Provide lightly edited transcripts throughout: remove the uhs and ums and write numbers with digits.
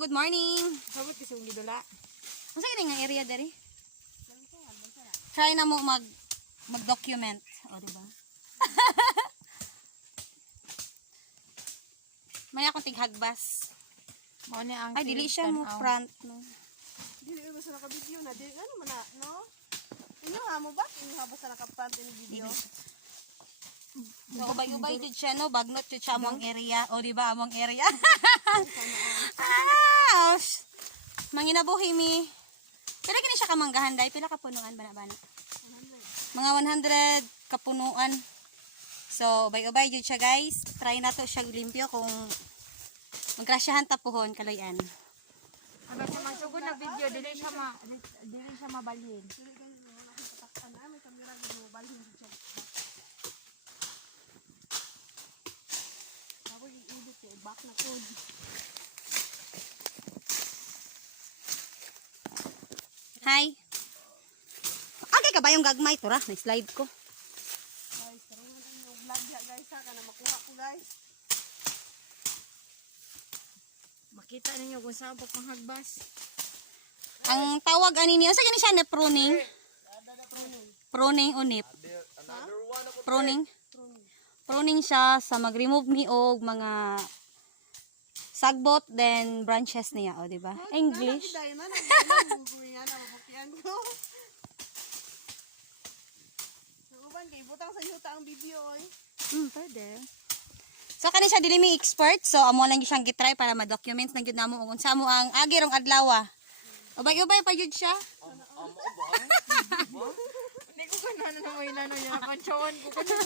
good morning. Sabot kasi yung gidula. Unsa gid nga area diri? Try na mo mag-document, o di ba? May akong tighagbas. Mao ni ang Ay dili siya mo front no. Dili ba sa naka-video na? Dili ano man na, no? Inuha mo ba? Inuha ba sa naka-front in video? So, ubay-ubay jud siya no, bagnot jud siya among area, o di ba among area. Manginabuhi mi. Pero kini siya kamanggahan dai pila ka punuan bana-bana? Mga 100 kapunuan. So, ubay-ubay jud siya guys. Try na to siya limpyo kung magkrasyahan tapuhon kaloyan. Ano sa magsugod na video dili siya mabalhin. Dili ka nyo nakapatakpan na. May kamera global. Hindi siya. Ako yung edit eh. Back na po. Hi. Okay ka ba yung gagmay? Tura, na-slide ko. Guys, karungan ang yung vlog ya guys ha. Kana makuha ko guys. Makita ninyo kung saan pa panghagbas. Ang tawag ani niya, sa gani siya na pruning? Pruning unip. Pruning. Pruning siya sa mag-remove ni og mga sagbot then branches niya, o di ba? English. Dahil man. Ang guguin nga na. Mabukian ko. Nakuban kay butang sa yuta ang video oy. Pwede. So kani siya dili mi expert, so amo lang gyud siyang gitry para ma-document na gyud namo ug unsa mo ang agi rong adlaw. Ubay-ubay pa gyud siya. Hindi ko ganun na mo inano niya napansyawon ko kuno.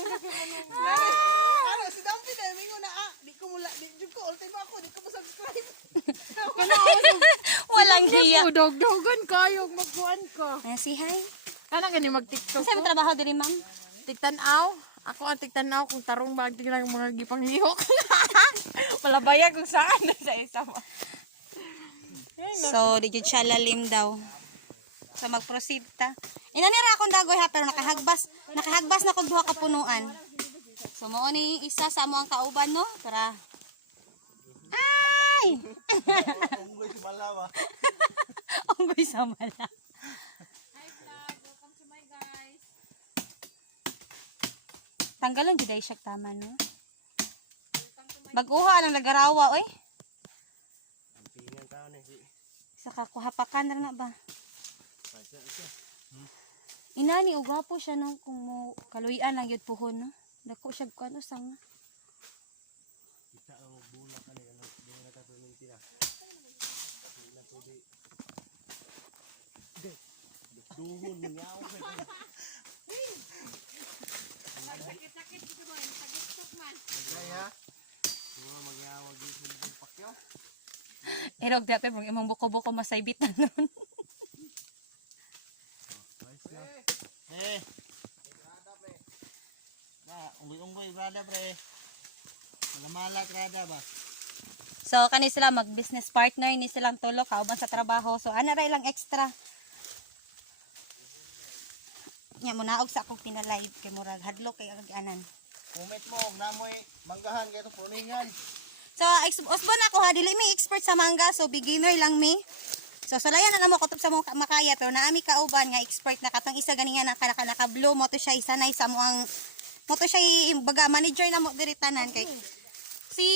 Ano si Dampi dahil mingo na di ko mula di jud ko all time ako di ko subscribe. Walang hiya. Dog-dogan kayo magkuan ko. Ay, si hi. Kana gani mag-TikTok Unsa mo trabaho diri, ma'am? Tigtanaw. Ako ang tigtanaw kung tarong ba tignan yung mga gipanglihok. Malabaya kung saan na sa isa pa. So, di jud siya lalim daw. So, mag-proceed ta. Inanira akong dagoy ha, pero nakahagbas na kog duha ka punuan. So, mo ni isa sa amo ang kauban no, para ay! Unggoy si Malawa. Unggoy sa mala. Hi vlog, welcome to my guys. Tanggalan jud ay siya tama no. Baguha lang lagarawa oy. Ang pingan tao ni si. Sa kakuhapakan na ba? Inani og gwapo siya no kung mo kaluyan lang gyud puhon no. Dako siya kuan usang. Kita ang bula ka ni ano, di na tatuloy tira. Na to di. Dungon ni yaw. Sakit-sakit dito boy, sakit man. Kaya mga magyawag di sa pakyo. Erog dapat mong imong buko-buko masaybit na nun. Nice na. Eh. Na, unggoy brada pre. Malamalat rada ba? So kani sila mag-business partner ni silang tulo kauban sa trabaho. So ana ra ilang extra. Nya mo naog sa akong pinalive kay murag hadlok kay anan. Comment mo namoy manggahan kay to puningan. So usbon ako ha dili mi expert sa mangga so beginner lang mi. So sulayan na namo kutob sa mga makaya pero naami kauban nga expert na katong isa ganinga na naka blue mo to siya isanay sa mo ang mo to siya baga manager na mo diri tanan kay si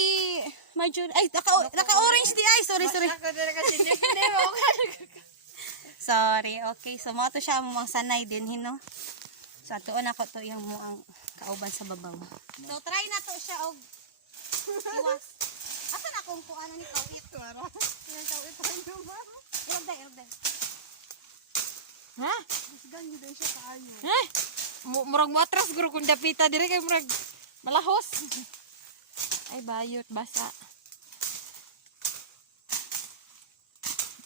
Major ay naka-orange di ay sorry. Ako dili kasi hindi mo. Sorry, okay. So, mo to siya mo ang sanay din, hino. So, tuon ako to yung mo ang kauban sa babaw. So, try na to siya og iwas. Asa na kung ano ni kawit? Tuwara. Yan kawit pa rin naman. Ilagday. Ha? Bisgan nyo din siya kaayo. Eh? Murag matras guru kung dapita diri kay murag malahos. Ay bayot basa.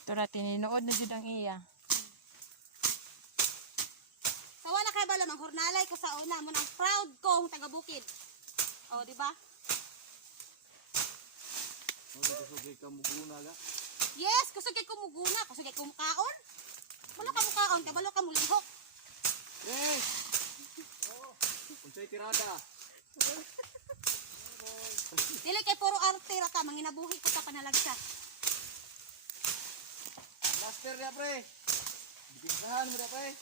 Tura tininood na jud ang iya. So, wala kay bala manghurnalay ko sa una mo nang proud kong taga-bukid. Oh, di ba? Kusog ka muguna ga. Yes, kusugay ko muguna, kusugay ko mukaon. Wala ka mukaon, kabalo ka mulihok. Yes. Unsay tirada? Dili kay puro arte ra ka, manginabuhi ko sa panalagsa. Peter na pre. Dipinsahan mo na pre.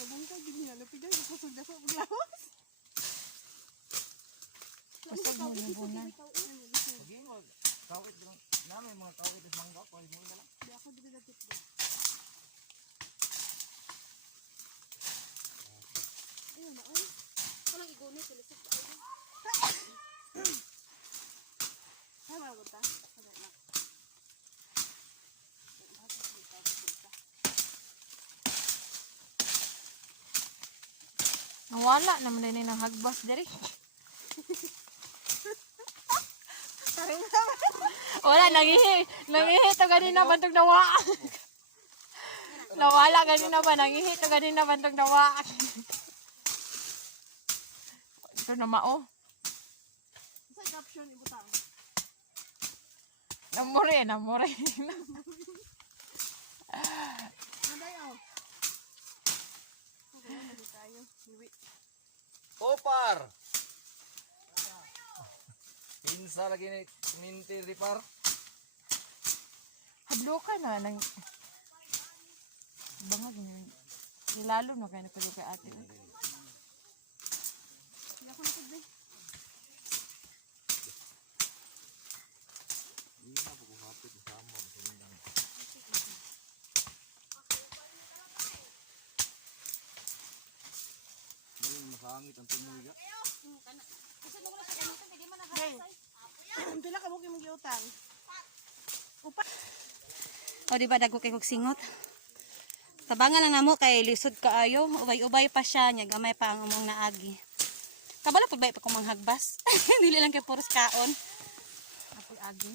Nabungkag gid nga lapidan ko pasog daso paglawas. Pasag mo yung bunan. Sige mo. Kawit lang. Namin mga kawit at mangga. Pwede mo na lang. Di ako dili dapat. Ayun na oy. Walang igunit sila sa ayo. Hay mga buta. Sabi na. Nawala naman din ng hagbas diri. Wala, nangihi to ganina bantog nawa. Nawala ganina ba, nangihi to ganina bantog nawa. Ito na mao. Sa caption ibutang. Namore. Anday oh. Okay, mali tayo. Iwi. Opar. Pinsa lagi ni minti ripar. Hadlo ka na nang bangag ni ilalo na kay nakadlo kay ate. Di ako nakadbe. Ngayon masangit ang tumoy ga. Pila ka mo kay magiutang? O di ba dago kay kog singot. Tabangan lang namo kay lisod kaayo, ubay-ubay pa siya, nya gamay pa ang among naagi. Kabala pud bay pa ko manghagbas. Dili lang kay puros kaon. Apoy agi.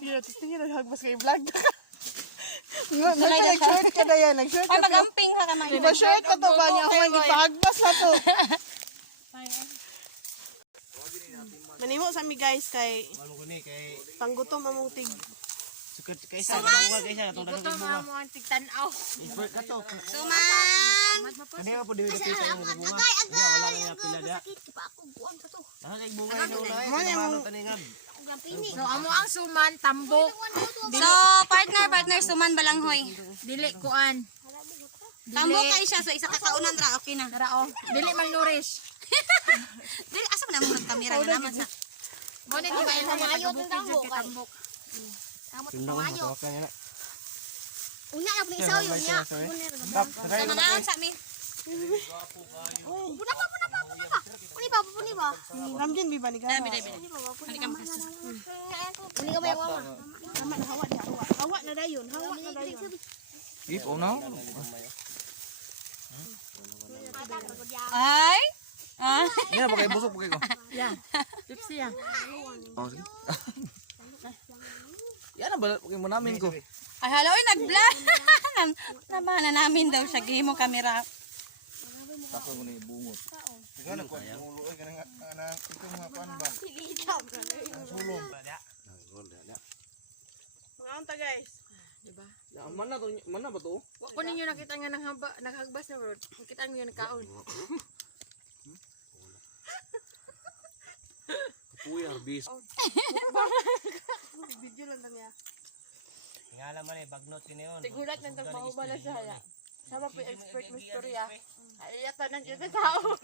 Yo, tingin na hagbas kay vlog. Sulay na ka. Nag-short ka na yan, nag-short Ay ka to. magamping ha ka man. Diba short ka to ba niya? Ako man gipahagbas na to. Manimo sa mi guys kay Malo ko ni kay panggutom among tig. sukat kay sa bunga kay sa atong Igutom bunga. mo ang tigtanaw. Effort ka to. Suman. Kani nga po dili kita ang bunga. Diya wala nga pila dia. Ah kay bunga ni wala. Malo taningan. So amo ang suman tambok. So partner suman balanghoy. Dili kuan. Tambo kay siya so isa ka kaunan ra okay na. Darao. Dili malnourished. Dili asa man among kamera nga naman sa. Mo ni di ba yung mga tambok kay tambok. Tindang mo tawakan na. Unya na pang isaw yun niya. Tap, sakay Sama na sa amin. Puna pa. Puni ba? Ramjin bi ba ni gawa? Dami. Kani ka makas. Puni ka ba yung mama? Tama na hawa dia hawa. Hawa na dayon, hawa na dayon. If oh now. Ay. Ah. Yan pakai busuk pakai ko. Yeah. Tipsy yan. Oh sige. Yan ang balat pakai mo namin ko. Ay hello nag-vlog. Nabana namin daw siya gihimo kamera. Tako mo ni bungot. Ngano ko ulo ay kanang ana itong hapan ba. Ang sulong. Mga unta guys. Diba? Ya mana ba to? Wa ko ninyo nakita nga naghagbas na bro. Nakita niyo nagkaon. Puyar bis. Video lang niya. Ngala man eh bagnot kini yon. Sigurat nang tagmahubala siya. Sama po expert mo storya. Ay yata nang dito tao.